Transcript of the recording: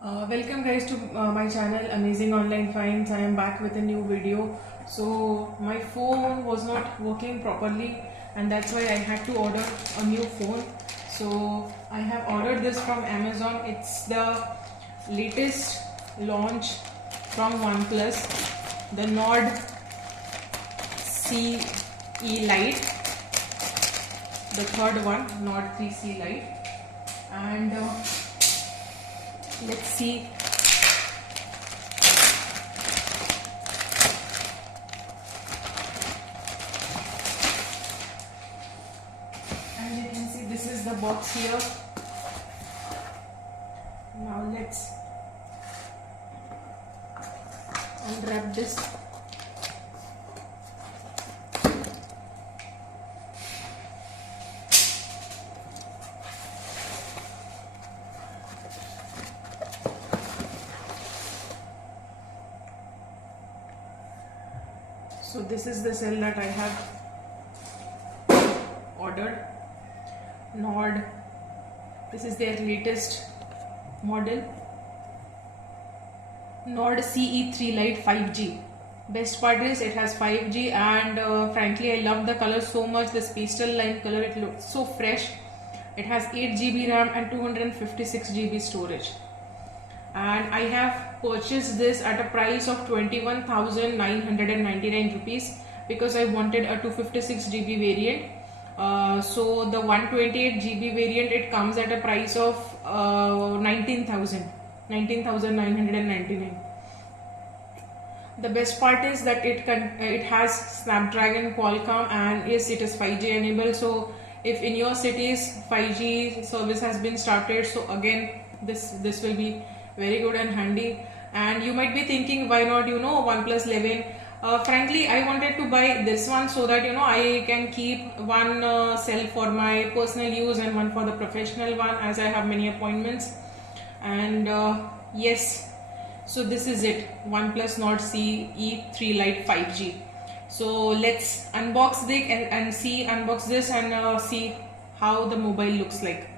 Welcome guys to my channel Amazing Online Finds. I am back with a new video. So my phone was not working properly and that's why I had to order a new phone. So I have ordered this from Amazon. It's the latest launch from OnePlus, the Nord CE Lite, the third one, Nord 3C Lite. And let's see. And you can see this is the box here. Now let's unwrap this. So this is the cell that I have ordered. Nord. This is their latest model. Nord CE3 Lite 5G. Best part is it has 5G and frankly I love the color so much. This pastel lime color, it looks so fresh. It has 8GB RAM and 256GB storage. And I have purchased this at a price of 21,999 rupees because I wanted a 256GB variant. So the 128GB variant, it comes at a price of 19,999. The best part is that it has Snapdragon, Qualcomm, and yes, it is 5G enabled. So if in your cities 5G service has been started, so again this will be very good and handy. And you might be thinking, why not OnePlus 11? Frankly, I wanted to buy this one so that I can keep one cell for my personal use and one for the professional one, as I have many appointments. And yes, so this is it, OnePlus Nord CE 3 Lite 5G. So let's unbox this and see how the mobile looks like.